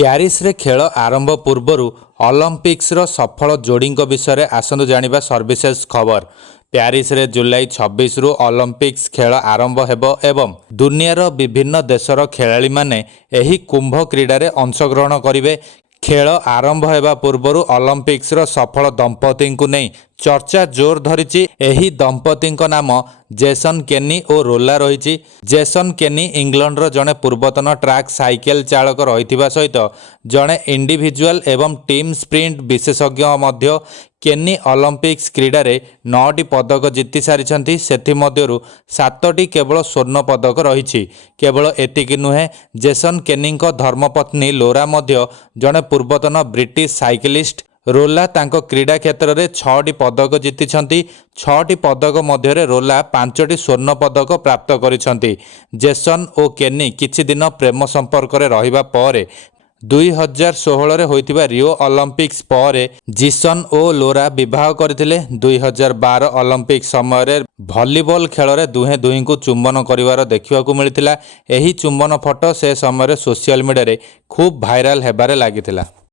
ପ୍ୟାରିସରେ ଖେଳ ଆରମ୍ଭ ପୂର୍ବରୁ ଅଲିମ୍ପିକ୍ସର ସଫଳ ଯୋଡ଼ିଙ୍କ ବିଷୟରେ ଆସନ୍ତୁ ଜାଣିବା ସର୍ଭିସେସ୍ ଖବର। ପ୍ୟାରିସରେ ଜୁଲାଇ 26ରୁ ଅଲିମ୍ପିକ୍ସ ଖେଳ ଆରମ୍ଭ ହେବ ଏବଂ ଦୁନିଆର ବିଭିନ୍ନ ଦେଶର ଖେଳାଳିମାନେ ଏହି କୁମ୍ଭ କ୍ରୀଡ଼ାରେ ଅଂଶଗ୍ରହଣ କରିବେ। ଖେଳ ଆରମ୍ଭ ହେବା ପୂର୍ବରୁ ଅଲିମ୍ପିକ୍ସର ସଫଳ ଦମ୍ପତିଙ୍କୁ ନେଇ ଚର୍ଚ୍ଚା ଜୋର ଧରିଛି। ଏହି ଦମ୍ପତିଙ୍କ ନାମ ଜେସନ୍ କେନି ଓ ରୋଲା ରହିଛି। ଜେସନ୍ କେନି ଇଂଲଣ୍ଡର ଜଣେ ପୂର୍ବତନ ଟ୍ରାକ୍ ସାଇକେଲ ଚାଳକ ରହିଥିବା ସହିତ ଜଣେ ଇଣ୍ଡିଭିଜୁଆଲ ଏବଂ ଟିମ୍ ସ୍ପ୍ରିଣ୍ଟ ବିଶେଷଜ୍ଞ ମଧ୍ୟ। କେନି ଅଲିମ୍ପିକ୍ସ କ୍ରୀଡ଼ାରେ 9ଟି ପଦକ ଜିତି ସାରିଛନ୍ତି, ସେଥିମଧ୍ୟରୁ 7ଟି କେବଳ ସ୍ୱର୍ଣ୍ଣ ପଦକ ରହିଛି। କେବଳ ଏତିକି ନୁହେଁ, ଜେସନ୍ କେନିଙ୍କ ଧର୍ମପତ୍ନୀ ଲୋରା ମଧ୍ୟ ଜଣେ ପୂର୍ବତନ ବ୍ରିଟିଶ ସାଇକେଲିଷ୍ଟ। ରୋଲା ତାଙ୍କ କ୍ରୀଡ଼ା କ୍ଷେତ୍ରରେ 6ଟି ପଦକ ଜିତିଛନ୍ତି। 6ଟି ପଦକ ମଧ୍ୟରେ ରୋଲା 5ଟି ସ୍ୱର୍ଣ୍ଣ ପଦକ ପ୍ରାପ୍ତ କରିଛନ୍ତି। ଜେସନ୍ ଓ କେନି କିଛି ଦିନ ପ୍ରେମ ସମ୍ପର୍କରେ ରହିବା ପରେ 2016ରେ ହୋଇଥିବା ରିଓ ଅଲିମ୍ପିକ୍ସ ପରେ ଜିସନ୍ ଓ ଲୋରା ବିବାହ କରିଥିଲେ। 2012 ଅଲିମ୍ପିକ୍ସ ସମୟରେ ଭଲିବଲ ଖେଳରେ ଦୁହେଁ ଦୁହିଁଙ୍କୁ ଚୁମ୍ବନ କରିବାର ଦେଖିବାକୁ ମିଳିଥିଲା। ଏହି ଚୁମ୍ବନ ଫଟୋ ସେ ସମୟରେ ସୋସିଆଲ ମିଡ଼ିଆରେ ଖୁବ୍ ଭାଇରାଲ ହେବାରେ ଲାଗିଥିଲା।